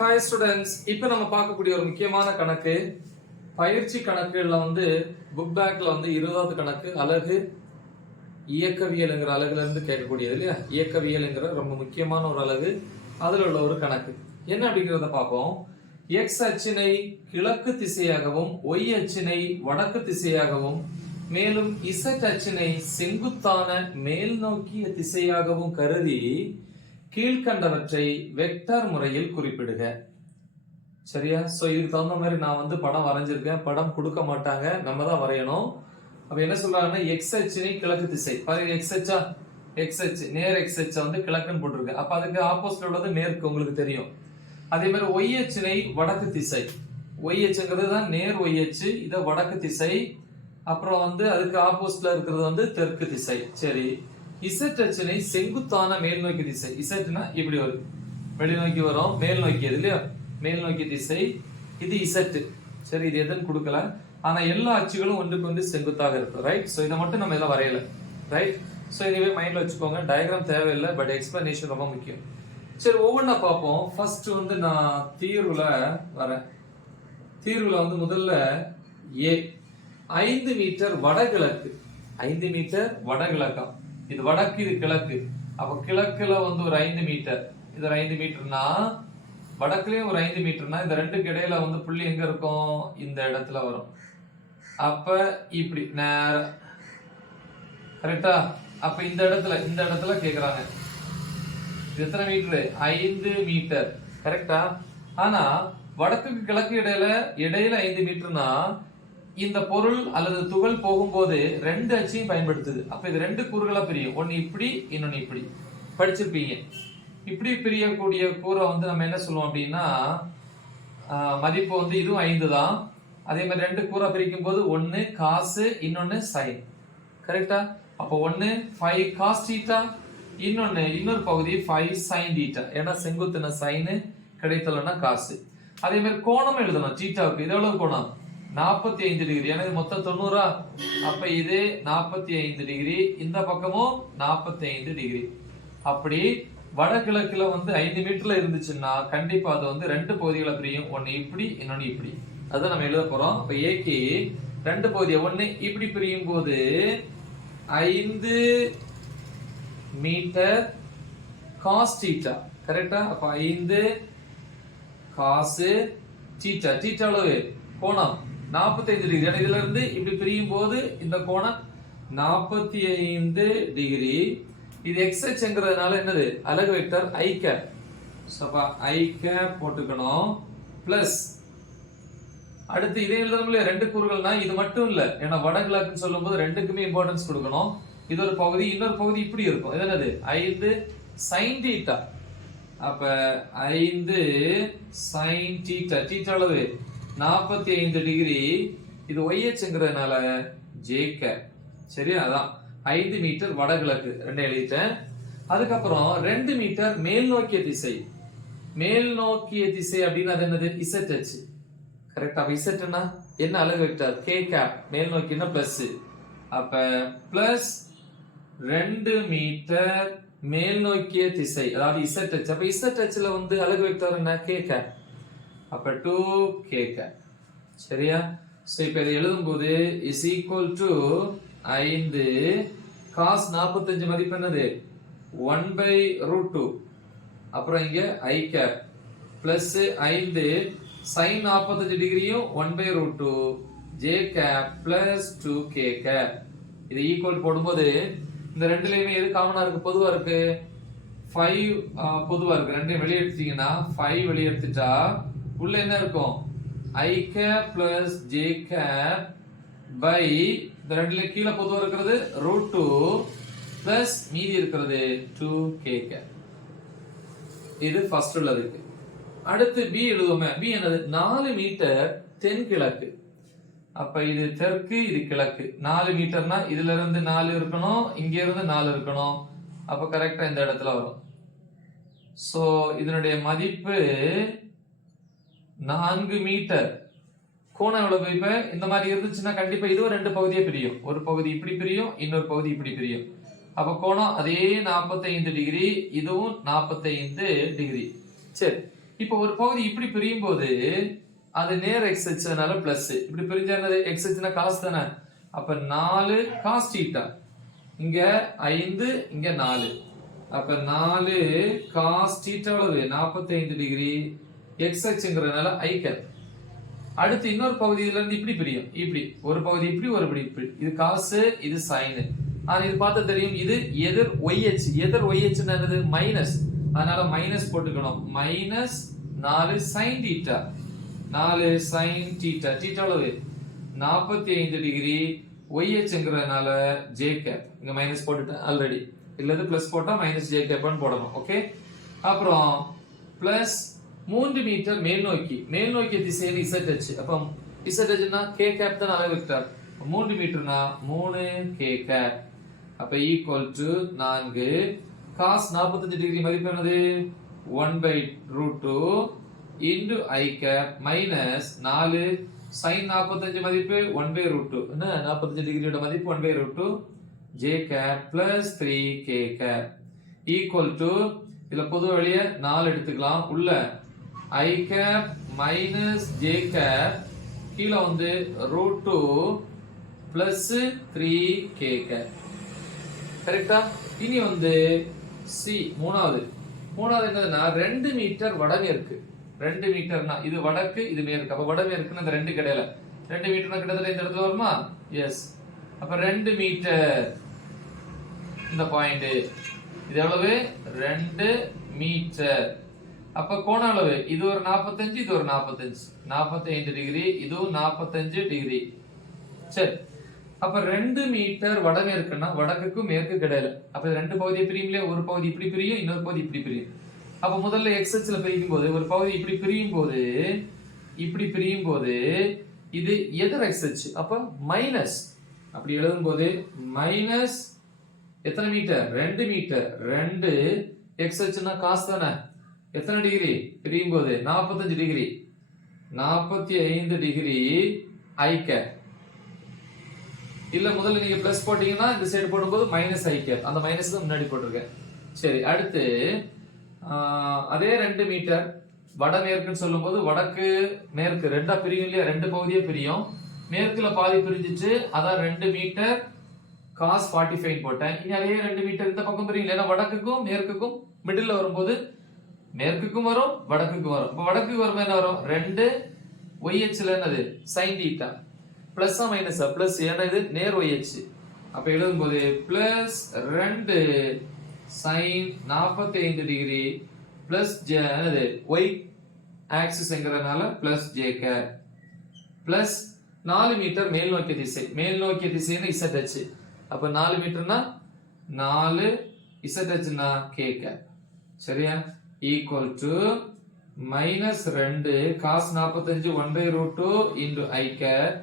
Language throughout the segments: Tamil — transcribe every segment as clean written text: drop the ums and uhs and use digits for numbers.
ஹாய் ஸ்டூடெண்ட்ஸ், இப்போ நம்ம பார்க்கக்கூடிய ஒரு முக்கியமான கணக்கு பயிற்சி கணக்குகள்ல புக் பேக்ல 20வது கணக்கு அலகு இயக்கவியல்ங்கிற அலகுல இருந்து கேட்கக்கூடியது இல்லையா. இயக்கவியல்ங்கிற ரொம்ப முக்கியமான ஒரு அலகு, அதுல உள்ள ஒரு கணக்கு என்ன அப்படிங்கறத பார்ப்போம். எக்ஸ் அச்சினை கிழக்கு திசையாகவும் ஒய் அச்சினை வடக்கு திசையாகவும் மேலும் இசட் அச்சினை செங்குத்தான மேல் நோக்கிய திசையாகவும் கருதி கீழ்கண்டவற்றை வெக்டர் முறையில் குறிப்பிடுக. சரியா? சோ இதுக்கு தகுந்த மாதிரி நான் படம் வரைஞ்சிருக்கேன். படம் கொடுக்க மாட்டாங்க, நம்ம தான் வரையணும். அப்ப என்ன சொல்றாங்கன்னா, எக்ஸ் அச்சினை கிழக்கு திசை பாருங்க. எக்ஸ் அச்சா, எக்ஸ் அச்சு நேர் எக்ஸ் அச்சா கிழக்குன்னு போட்டிருக்கேன். அப்ப அதுக்கு ஆப்போசிட் உள்ளது மேற்கு, உங்களுக்கு தெரியும். அதே மாதிரி ஒய் அச்சினை வடக்கு திசை. ஒய் அச்சுங்கிறது தான் நேர் ஒய் அச்சு, இத வடக்கு திசை. அப்புறம் அதுக்கு ஆப்போசிட்ல இருக்கிறது தெற்கு திசை. சரி, இசட் அச்சினை செங்குத்தான மேல் நோக்கி திசை. இசட்னா இப்படி வரும், வெளி நோக்கி வரும், மேல் நோக்கியது இல்லையா, மேல் நோக்கி திசை. இது இசட். சரி, இது எதுன்னு கொடுக்கல, ஆனா எல்லா அச்சுகளும் ஒன்றுக்கு செங்குத்தாக இருக்கு. ரைட்? சோ இதை மட்டும் நம்ம இதெல்லாம் வரையல. ரைட்? சோ இதுவே மைண்ட்ல வச்சுக்கோங்க. டயக்ராம் தேவையில்லை, பட் எக்ஸ்பிளனேஷன் ரொம்ப முக்கியம். சரி, ஒவ்வொன்றா பார்ப்போம். ஃபர்ஸ்ட் நான் தீர்வுல வரேன். தீர்வுல முதல்ல ஏ 5 மீட்டர் வடகிழக்கு. 5 மீட்டர் வடகிழக்கம். இது வடக்கு, இது கிழக்கு. அப்ப கிழக்குல ஒரு 5 மீட்டர், இது 5 மீட்டர்னா வடக்குலயும் ஒரு 5 மீட்டர்னா இந்த ரெண்டுக்கு இடையில புள்ளி எங்க இருக்கும், இந்த இடத்துல வரும். அப்ப இப்படி நேர கரெக்டா. அப்ப இந்த இடத்துல கேக்குறாங்க எத்தனை மீட்டர், 5 மீட்டர். கரெக்டா? ஆனா வடக்குக்கு கிழக்கு இடையில 5 மீட்டர்னா இந்த பொருள் அல்லது துகள் போகும்போது ரெண்டு அச்சையும் பயன்படுத்துது. அப்ப இது ரெண்டு கூறுகளா பிரியும். ஒன்னு இப்படி, இன்னொன்னு இப்படி. படிச்சிருப்பீங்க. இப்படி பிரியக்கூடிய கூரை நம்ம என்ன சொல்லுவோம் அப்படின்னா, மதிப்பு இதுவும் 5 தான். அதே மாதிரி ரெண்டு கூரை பிரிக்கும் போது ஒன்னு காசு, இன்னொன்னு சைன். கரெக்டா? அப்ப ஒன்னு 5 காஸ் தீட்டா, இன்னொரு பகுதி 5 சைன் தீட்டா. ஏன்னா செங்குத்துன சைன், கிடைத்தலன்னா காசு. அதே மாதிரி கோணம் எழுதணும் தீட்டாவுக்கு. இது எவ்வளவு கோணம், 45 டிகிரி. ஏன்னா இது மொத்தம் 90. அப்ப இது 45 டிகிரி, இந்த பக்கமும் 45 டிகிரி. அப்படி வடகிழக்குல 5 மீட்டர்ல இருந்துச்சுன்னா கண்டிப்பா அது ரெண்டு பகுதிகளை பிரியும். ஒன்னு இப்படி, இன்னொன்னு இப்படி. அதான் நம்ம எழுத போறோம். அப்ப ஏக்கு ரெண்டு பகுதியை ஒன்னு இப்படி பிரியும் போது 5 மீட்டர் காஸ் தீட்டா. கரெக்டா? அப்ப 5 காஸ் தீட்டா. தீட்டா அளவு கோணம் 45 டிகிரி. இதுல இருந்து இப்படி பிரியும் போது இந்த கோணம் 45 டிகிரி. இது எக்ஸ் அச்சுங்கிறதுனால என்னது, அலகு வெக்டர் ஐ கேப். அப்ப ஐ கேப் போட்டுக்கணும். பிளஸ் அடுத்து இதே எழுதணும்ல, ரெண்டு கூறுகள்னா இது மட்டும் இல்ல. ஏன்னா வடகிழக்குன்னு சொல்லும் போது ரெண்டுக்குமே இம்பார்ட்டன்ஸ் கொடுக்கணும். இது ஒரு பகுதி, இன்னொரு பகுதி இப்படி இருக்கும். இது என்னது, 5 சைன் தீட்டா. அப்ப 5 சைன் தீட்டா. தீட்டா அளவு 45 டிகிரி. இது ஒய் அச்சுங்கிறதுனால ஜே கேப். சரியா? அதான் 5 மீட்டர் வடகிழக்கு ரெண்டு எழுதிட்டேன். அதுக்கப்புறம் 2 மீட்டர் மேல் நோக்கிய திசை. மேல் நோக்கிய திசை அப்படின்னா அது என்னது, இசட் அச்சு. கரெக்டா? அப்ப இசட்னா என்ன, அலகு வெக்டர் கே கேப். மேல் நோக்கினா பிளஸ். அப்ப பிளஸ் 2 மீட்டர் மேல் நோக்கிய திசை, அதாவது இசட் அச்சு. அப்ப இசட் அச்சுல அலகு வெக்டர் என்ன, கே கேப். அப்ப 2k கேப். சரியா? சோ இப்ப இதை எழுதும்போது is equal to 5 cos 45 மதிப்பு என்னது, 1/√2. அப்புறம் இங்க i கேப் பிளஸ் 5 sin 45 டிகிரியும் 1/√2 j cap plus 2k cap. இது ஈக்குவல் போடும்போது இந்த ரெண்டுலயுமே எது காமனா இருக்கு, பொதுவா இருக்கு, 5 பொதுவா இருக்கு. ரெண்டையும் வெளியே எடுத்தீங்கன்னா 5 வெளியே எடுத்துட்டா உள்ள என்ன இருக்கும், i cap plus j cap by இந்த ரெண்டுல கீழ பொதுவா இருக்கிறது √2 plus மீதி இருக்கிறது 2k cap. இது ஃபர்ஸ்ட் உள்ளதுக்கு. அடுத்து b எழுதுவோமே. b என்னது, 4 மீட்டர் தென்கிழக்கு. அப்ப இது தெற்கு, இது கிழக்கு. 4 மீட்டர்னா இதுல இருந்து 4 இருக்கணும், இங்க இருந்து 4 இருக்கணும். அப்ப கரெக்டா இந்த இடத்துல வரும். சோ இதனுடைய மதிப்பு 4 மீட்டர். கோணம் எவ்வளவு, இப்ப இந்த மாதிரி இருந்துச்சுன்னா கண்டிப்பா இதுவும் ரெண்டு பகுதியே பிரியும். ஒரு பகுதி இப்படி பிரியும், இன்னொரு பகுதி இப்படி பிரியும். அப்ப கோணம் அதே 45 டிகிரி, இதுவும் 45 டிகிரி. சரி, இப்போ ஒரு பகுதி இப்படி பிரியும் போது அது நேர் எக்ஸ் அச்சுனால பிளஸ், இப்படி பிரிஞ்சா என்னது எக்ஸ் அச்சுனா காஸ் தானே. அப்ப 4 காஸ் தீட்டா, இங்க 5 இங்க 4, அப்ப 4 காஸ் தீட்டா எவ்வளவு 45 டிகிரி, எக்ஸ் அச்சுங்கிறதுனால ஐ கேப். அடுத்து இன்னொரு பகுதியில இருந்து இப்படி பிரியும், இப்படி ஒரு பகுதி இப்படி ஒரு பகுதி இப்படி, இது காஸ் இது சைன். ஆனா இது பார்த்தா தெரியும் இது எதிர் ஒய் அச்சு, எதிர் ஒய் அச்சுன்னா என்னது மைனஸ், அதனால மைனஸ் போட்டுக்கணும். Minus 4 sine theta, 4 sine theta, theta எவ்வளவு 45 டிகிரி, ஒய் அச்சுங்கிறதுனால ஜே கேப், இங்க மைனஸ் போட்டுட்டேன் ஆல்ரெடி, இல்லது பிளஸ் போட்டா மைனஸ் ஜே கேப்னு போடணும். ஓகே, அப்புறம் பிளஸ் 3 மீட்டர் மேல் நோக்கி, மேல் நோக்கிய திசையில் இசட் அச்சு. அப்ப இசட் அச்சுனா கே கேப் தான் அளவு வெக்டர், 3 மீட்டர்னா 3 கே கேப். அப்ப ஈக்குவல் டு 4 cos 45 டிகிரி மதிப்பு என்னது 1/√2 into i cap minus 4 sin 45 மதிப்பு 1/√2, என்ன 45 டிகிரியோட மதிப்பு 1/√2 j cap plus 3 k cap equal to, இதுல பொது வழிய 4 எடுத்துக்கலாம், உள்ள i cap minus j cap, கீழ வந்து √2 plus 3k cap. கரெக்டா? இனி வந்து சி மூணாவது என்னதுன்னா 2 மீட்டர் வடமேற்கு, 2 மீட்டர்னா இது வடக்கு இது மேற்கு, அப்ப வடமேற்குன்னு அந்த 2 கிடையில 2 மீட்டர்னா கிட்டத்தட்ட இந்த இடத்துல வருமா, எஸ். அப்ப 2 மீட்டர் இந்த பாயிண்ட், இது எவ்வளவு 2 மீட்டர். அப்ப கோண அளவு இது ஒரு 45, இது ஒரு 45 டிகிரி, இதுவும் 45 டிகிரி. சரி, அப்ப 2 மீட்டர் வடமேற்குன்னா வடக்குக்கும் மேற்கு கிடையாது. அப்ப 2 பகுதியை பிரியும்ல, ஒரு பகுதி இப்படி பிரியும், இன்னொரு பகுதி இப்படி பிரியும். அப்ப முதல்ல எக்ஸ் அச்சுல பிரிக்கும் போது ஒரு பகுதி இப்படி பிரியும் போது இது எதிர் எக்ஸ் அச்சு, அப்ப மைனஸ், அப்படி எழுதும் போது மைனஸ் எத்தனை மீட்டர் 2 மீட்டர், 2 எக்ஸ் அச்சுனா காஸ் தானே, எத்தனை டிகிரி பிரியும் போது 45 டிகிரி, 45 டிகிரி ஐ கேப். இல்ல முதல்ல நீங்க பிளஸ் போட்டீங்கன்னா இந்த சைடு போடும்போது மைனஸ் ஐ கேப், அந்த மைனஸ் தான் முன்னாடி போட்டிருக்கேன். சரி, அடுத்து அதே 2 மீட்டர் வடமேற்குன்னு சொல்லும் போது வடக்கு மேற்கு ரெண்டா பிரியும் இல்லையா, 2 பகுதியே பிரியும், மேற்குல பாதி பிரிஞ்சிச்சு, அதான் 2 மீட்டர் cos 45 போட்டேன். இனி அதே 2 மீட்டர் இந்த பக்கம் பிரியும், ஏன்னா வடக்குக்கும் மேற்குக்கும் மிடில் வரும்போது மேற்குக்கும் வரும் வடக்குக்கும் வரும். இப்ப வடக்குக்கு வரும்போது என்ன வரும் 2 ஒய் அச்சுல என்னது sin தீட்டா, பிளஸ் மைனஸ் பிளஸ், ஏன்னா இது நேர் ஒய் அச்சு. அப்ப எழுதும்போது பிளஸ் 2 sin 45 டிகிரி பிளஸ் என்னது ஒய் ஆக்சிஸ்ங்கிறதுனால plus J cap plus 4 metre மேல் நோக்கிய திசை, மேல் நோக்கிய திசைன்னு இசட் அச்சு. அப்ப 4 மீட்டர்னா 4 இசட் அச்சுனா கே கேப். சரியா? Equal to minus 2 cos 45 1/√2 into i cap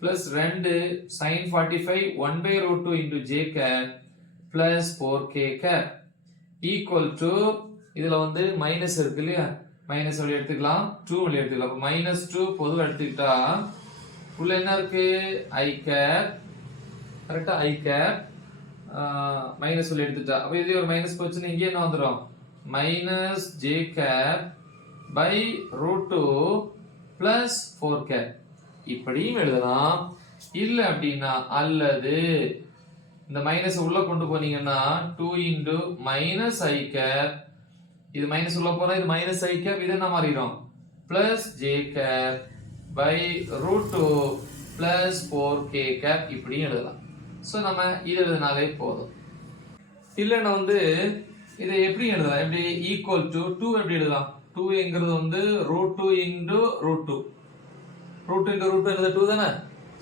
plus 2 sin 45 1/√2 into j cap plus 4k cap equal to, இதுல வந்து மைனஸ் இருக்கு இல்லையா, மைனஸ் வழி எடுத்துக்கலாம், 2 வழி எடுத்துக்கலாம். அப்ப மைனஸ் 2 பொதுவா எடுத்துக்கிட்டா உள்ள என்ன இருக்கு i cap, கரெக்டா i cap மைனஸ் வழி எடுத்துட்டா, அப்ப இதே ஒரு மைனஸ் போச்சுன்னா இங்கே என்ன வந்துரும் minus j cap by √2 plus 4 cap. இப்படியும் எழுதலாம். இல்ல அப்படின்னா அல்லது இந்த மைனஸ் உள்ள கொண்டு போனீங்கன்னா 2 into minus i cap, இது மைனஸ் உள்ள போனா இது மைனஸ் i cap, இது என்ன மாறிடும் plus j cap by √2 plus 4k cap, இப்படியும் எழுதலாம். சோ நம்ம இது எழுதினாலே போதும். இல்லன்னா வந்து இதை எப்படி எழுதலாம், எப்படி ஈக்குவல் டு 2 எப்படி எழுதலாம், 2ங்கிறது வந்து √2 into √2, √2 into √2 என்னது 2 தானே.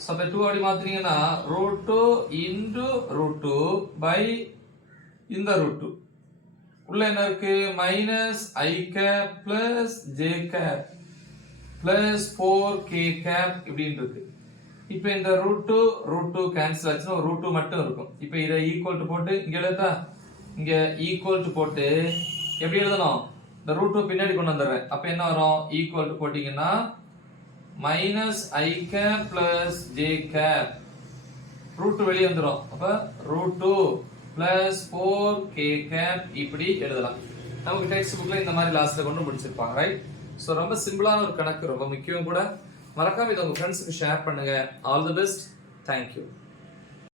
சோ அப்ப 2 அப்படி மாத்துறீங்கன்னா √2 into √2 by இந்த √2 உள்ள என்ன இருக்கு minus i cap plus j cap plus 4k cap இப்படின்னு இருக்கு. இப்போ இந்த √2 கேன்சல் ஆச்சுன்னா √2 மட்டும் இருக்கும். இப்போ இதை ஈக்குவல் டு போட்டு இங்க எழுதா, இங்க ஈக்குவல் டு போட்டு எப்படி எழுதணும், இந்த √2 பின்னாடி கொண்டு வந்துடுறேன். அப்ப என்ன வரும் ஈக்குவல் டு போட்டீங்கன்னா minus i cap plus j cap, √2 வெளியே வந்துரும். அப்ப √2 plus 4k cap இப்படி எழுதலாம். நமக்கு டெக்ஸ்ட் புக்ல இந்த மாதிரி லாஸ்ட்ல கொண்டு முடிச்சிருப்பாங்க, ரைட்? ஸோ ரொம்ப சிம்பிளான ஒரு கணக்கு, ரொம்ப முக்கியம் கூட. மறக்காம இதை உங்க ஃப்ரெண்ட்ஸுக்கு ஷேர் பண்ணுங்க. All the best. தேங்க்யூ.